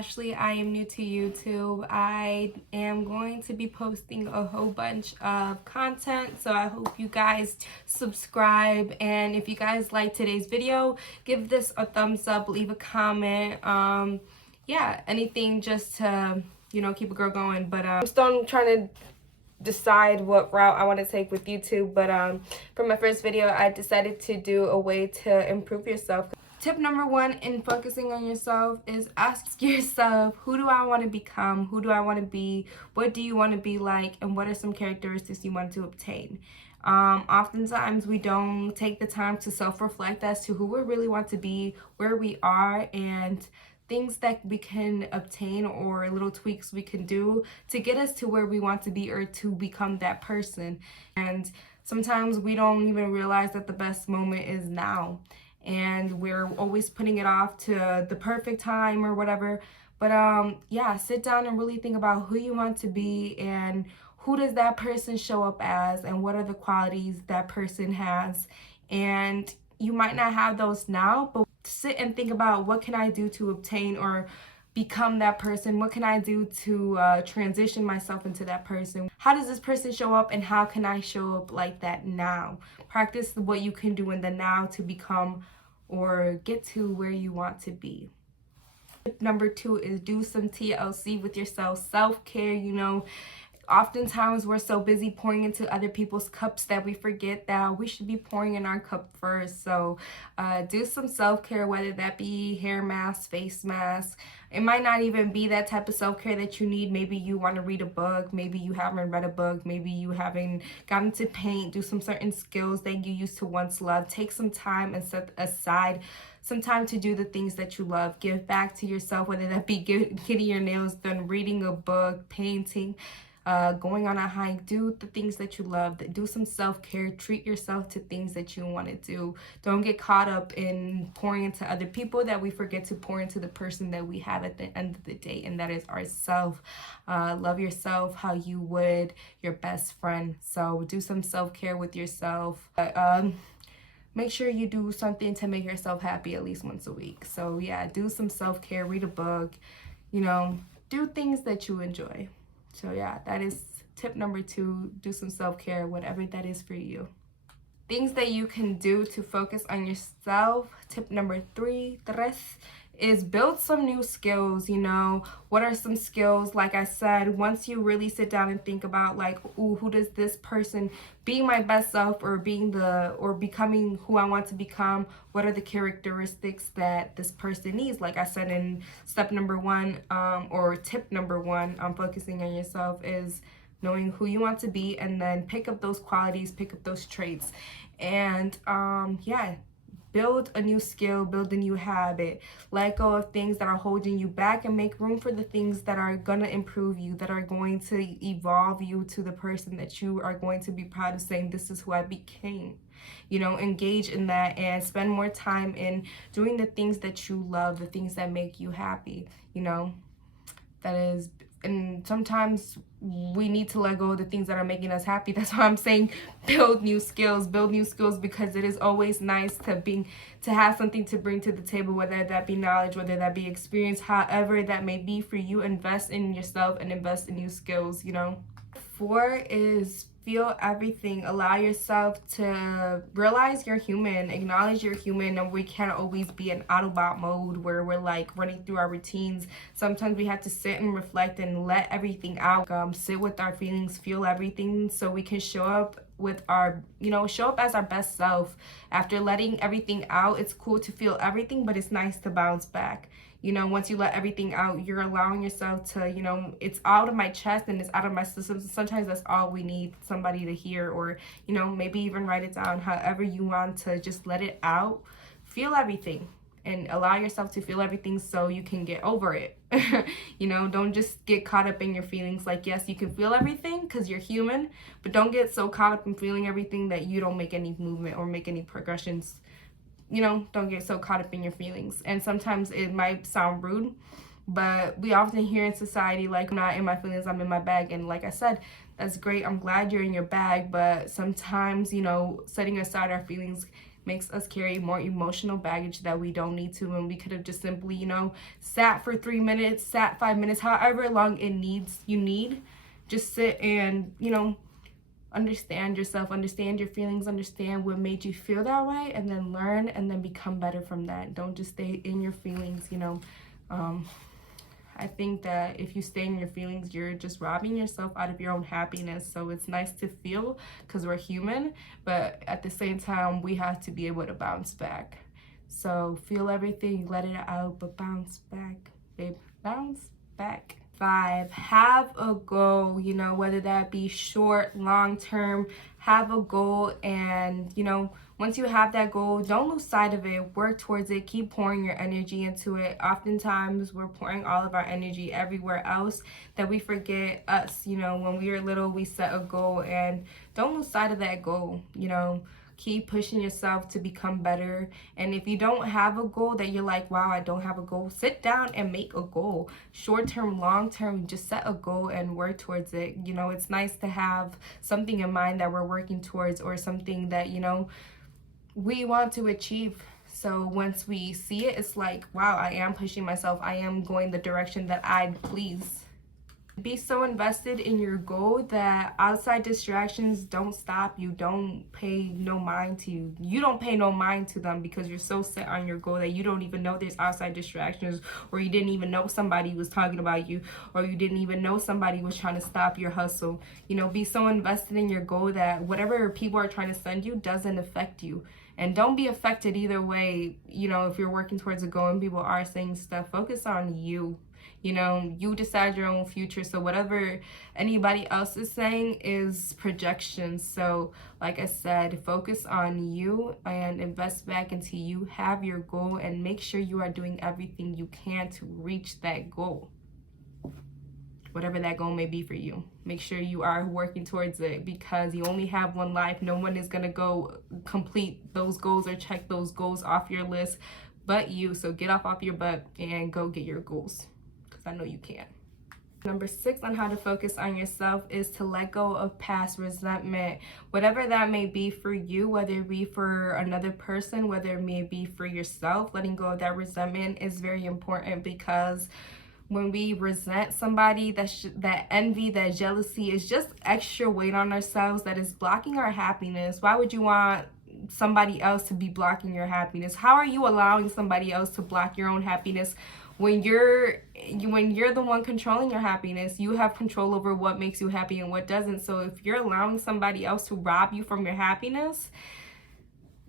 Ashley. I am new to YouTube. I am going to be posting a whole bunch of content, so I hope you guys subscribe. And if you guys like today's video, give this a thumbs up, leave a comment. Yeah, anything just to, keep a girl going. But I'm still trying to decide what route I want to take with YouTube. But for my first video, I decided to do a way to improve yourself. Tip number one in focusing on yourself is ask yourself, who do I want to become? Who do I want to be? What do you want to be like? And what are some characteristics you want to obtain? Oftentimes we don't take the time to self-reflect as to who we really want to be, where we are, and things that we can obtain or little tweaks we can do to get us to where we want to be or to become that person. And sometimes we don't even realize that the best moment is now, and we're always putting it off to the perfect time or whatever. But yeah, sit down and really think about who you want to be and who does that person show up as and what are the qualities that person has. And you might not have those now, but sit and think about, what can I do to obtain or become that person? What can I do to transition myself into that person? How does this person show up, and how can I show up like that now? Practice what you can do in the now to become or get to where you want to be. Number two is do some TLC with yourself. Self-care, oftentimes we're so busy pouring into other people's cups that we forget that we should be pouring in our cup first. So do some self-care, whether that be hair mask, face mask. It might not even be that type of self-care that you need. Maybe you want to read a book. Maybe you haven't read a book. Maybe you haven't gotten to paint. Do some certain skills that you used to once love. Take some time and set aside some time to do the things that you love. Give back to yourself, whether that be getting your nails done, reading a book, painting, going on a hike. Do the things that you love. Do some self-care. Treat yourself to things that you want to do. Don't get caught up in pouring into other people that we forget to pour into the person that we have at the end of the day, and that is ourself. Love yourself how you would your best friend. So do some self-care with yourself. Make sure you do something to make yourself happy at least once a week. So yeah, do some self-care, read a book, do things that you enjoy. So yeah, that is tip number two. Do some self-care, whatever that is for you. Things that you can do to focus on yourself. Tip number three, is build some new skills. What are some skills? Like I said, once you really sit down and think about, like, ooh, who does this person, being my best self or becoming who I want to become, what are the characteristics that this person needs? Like I said in step number one, or tip number one on focusing on yourself, is knowing who you want to be, and then pick up those qualities, pick up those traits, and yeah, build a new skill, build a new habit, let go of things that are holding you back, and make room for the things that are going to improve you, that are going to evolve you to the person that you are going to be proud of saying, this is who I became. Engage in that and spend more time in doing the things that you love, the things that make you happy. That is, and sometimes we need to let go of the things that are making us happy. That's why I'm saying build new skills, because it is always nice to have something to bring to the table, whether that be knowledge, whether that be experience, however that may be for you. Invest in yourself and invest in new skills. Four is feel everything. Allow yourself to realize you're human, acknowledge you're human, and we can't always be in Autobot mode where we're like running through our routines. Sometimes we have to sit and reflect and let everything out, sit with our feelings, feel everything, so we can show up with our, show up as our best self. After letting everything out, it's cool to feel everything, but it's nice to bounce back. Once you let everything out, you're allowing yourself to, it's out of my chest and it's out of my system. Sometimes that's all we need, somebody to hear, or, maybe even write it down. However you want to just let it out. Feel everything and allow yourself to feel everything so you can get over it. Don't just get caught up in your feelings. Like, yes, you can feel everything because you're human, but don't get so caught up in feeling everything that you don't make any movement or make any progressions. Don't get so caught up in your feelings. And sometimes it might sound rude, but we often hear in society, like, I'm not in my feelings, I'm in my bag. And like I said, that's great. I'm glad you're in your bag, but sometimes, setting aside our feelings makes us carry more emotional baggage that we don't need to, and we could have just simply, you know, sat for 3 minutes, sat 5 minutes, however long it needs, you need. Just sit and, you know, understand yourself, understand your feelings, understand what made you feel that way, and then learn and then become better from that. Don't just stay in your feelings, you know. I think that if you stay in your feelings, you're just robbing yourself out of your own happiness. So it's nice to feel because we're human, but at the same time, we have to be able to bounce back. So feel everything, let it out, but bounce back, babe, bounce back. 5, have a goal, you know, whether that be short, long term, have a goal. And, you know, once you have that goal, don't lose sight of it, work towards it, keep pouring your energy into it. Oftentimes we're pouring all of our energy everywhere else that we forget us. You know, when we were little, we set a goal, and don't lose sight of that goal, you know. Keep pushing yourself to become better. And if you don't have a goal that you're like, wow, I don't have a goal, sit down and make a goal. Short term, long term, just set a goal and work towards it. You know, it's nice to have something in mind that we're working towards, or something that, you know, we want to achieve. So once we see it, it's like, wow, I am pushing myself. I am going the direction that I please. Be so invested in your goal that outside distractions don't stop you, don't pay no mind to you. You don't pay no mind to them because you're so set on your goal that you don't even know there's outside distractions, or you didn't even know somebody was talking about you, or you didn't even know somebody was trying to stop your hustle. You know, be so invested in your goal that whatever people are trying to send you doesn't affect you. And don't be affected either way, you know, if you're working towards a goal and people are saying stuff. Focus on you. You know, you decide your own future. So whatever anybody else is saying is projections. So like I said, focus on you and invest back into you. Have your goal and make sure you are doing everything you can to reach that goal. Whatever that goal may be for you, make sure you are working towards it, because you only have one life. No one is going to go complete those goals or check those goals off your list but you. So get off your butt and go get your goals, because I know you can. Number 6 on how to focus on yourself is to let go of past resentment. Whatever that may be for you, whether it be for another person, whether it may be for yourself, letting go of that resentment is very important, because when we resent somebody, that envy, that jealousy is just extra weight on ourselves that is blocking our happiness. Why would you want somebody else to be blocking your happiness? How are you allowing somebody else to block your own happiness when you're the one controlling your happiness? You have control over what makes you happy and what doesn't. So if you're allowing somebody else to rob you from your happiness,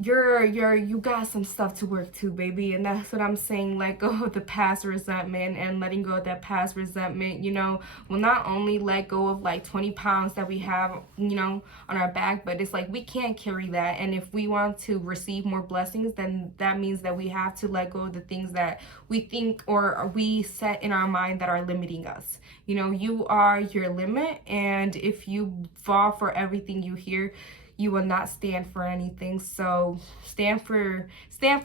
you got some stuff to work to, baby. And that's what I'm saying. Let go of the past resentment, and letting go of that past resentment, you know, will not only let go of like 20 pounds that we have, you know, on our back, but it's like we can't carry that. And if we want to receive more blessings, then that means that we have to let go of the things that we think or we set in our mind that are limiting us. You know, you are your limit, and if you fall for everything you hear, you will not stand for anything. So stand for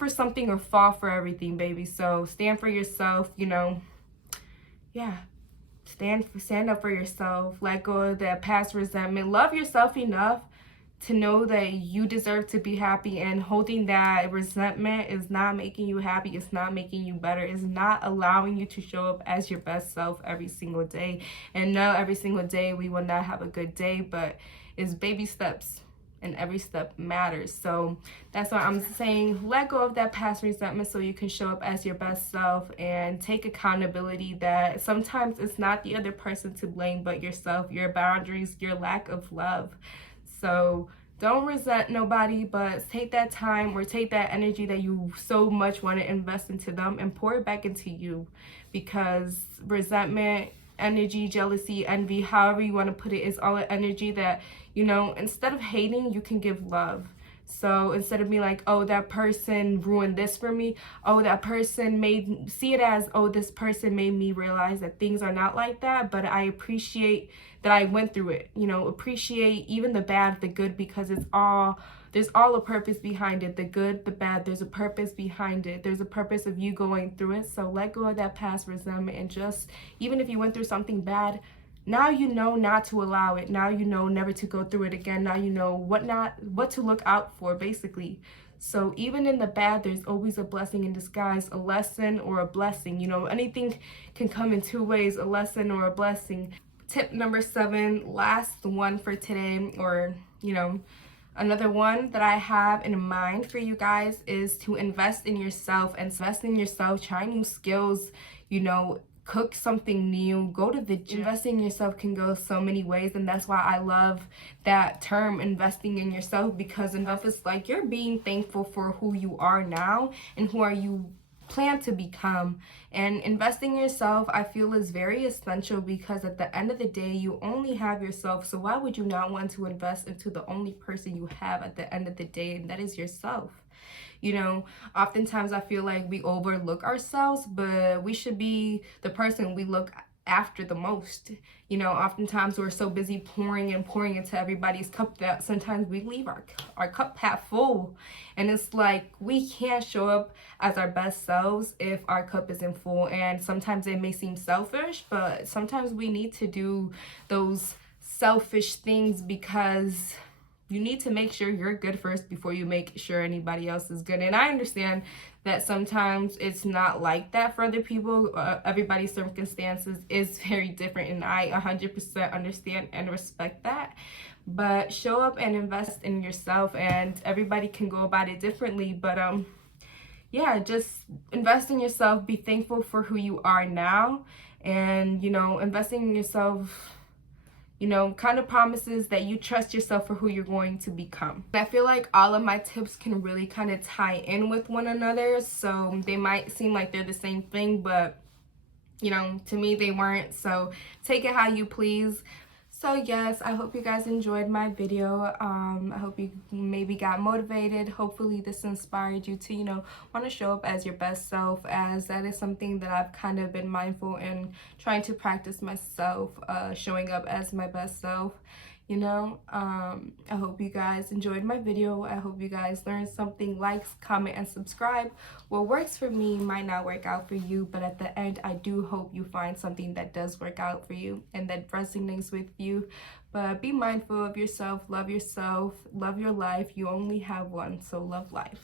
something, or fall for everything, baby. So stand for yourself, you know. Yeah. Stand up for yourself. Let go of that past resentment. Love yourself enough to know that you deserve to be happy, and holding that resentment is not making you happy. It's not making you better. It's not allowing you to show up as your best self every single day. And no, every single day we will not have a good day, but it's baby steps, and every step matters. So that's why I'm saying let go of that past resentment so you can show up as your best self, and take accountability that sometimes it's not the other person to blame but yourself, your boundaries, your lack of love. So don't resent nobody, but take that time or take that energy that you so much want to invest into them and pour it back into you, because resentment, energy, jealousy, envy, however you want to put it, is all an energy that, you know, instead of hating, you can give love. So instead of being like, oh, that person ruined this for me, oh, that person see it as, oh, this person made me realize that things are not like that, but I appreciate that I went through it. You know, appreciate even the bad, the good, because there's all a purpose behind it. The good, the bad, there's a purpose behind it. There's a purpose of you going through it. So let go of that past resentment, and just, even if you went through something bad, now you know not to allow it. Now you know never to go through it again. Now you know what to look out for, basically. So even in the bad, there's always a blessing in disguise, a lesson or a blessing. You know, anything can come in two ways, a lesson or a blessing. Tip number 7, last one for today, or, you know, another one that I have in mind for you guys is to invest in yourself. And invest in yourself, try new skills, you know, cook something new, go to the gym. Investing in yourself can go so many ways, and that's why I love that term, investing in yourself, because enough is like you're being thankful for who you are now and who are you plan to become. And investing in yourself, I feel, is very essential, because at the end of the day, you only have yourself. So why would you not want to invest into the only person you have at the end of the day, and that is yourself? You know, oftentimes I feel like we overlook ourselves, but we should be the person we look after the most. You know, oftentimes we're so busy pouring into everybody's cup that sometimes we leave our cup half full. And it's like we can't show up as our best selves if our cup isn't full. And sometimes it may seem selfish, but sometimes we need to do those selfish things, because you need to make sure you're good first before you make sure anybody else is good. And I understand that sometimes it's not like that for other people. Everybody's circumstances is very different, and I 100% understand and respect that. But show up and invest in yourself, and everybody can go about it differently. But yeah, just invest in yourself, be thankful for who you are now, and, you know, investing in yourself, you know, kind of promises that you trust yourself for who you're going to become. I feel like all of my tips can really kind of tie in with one another, so they might seem like they're the same thing, but, you know, to me they weren't. So take it how you please. So yes, I hope you guys enjoyed my video. I hope you maybe got motivated. Hopefully this inspired you to, you know, want to show up as your best self, as that is something that I've kind of been mindful in trying to practice myself, showing up as my best self. You know, I hope you guys enjoyed my video. I hope you guys learned something. Like, comment, and subscribe. What works for me might not work out for you, but at the end, I do hope you find something that does work out for you and that resonates with you. But be mindful of yourself, love your life. You only have one, so love life.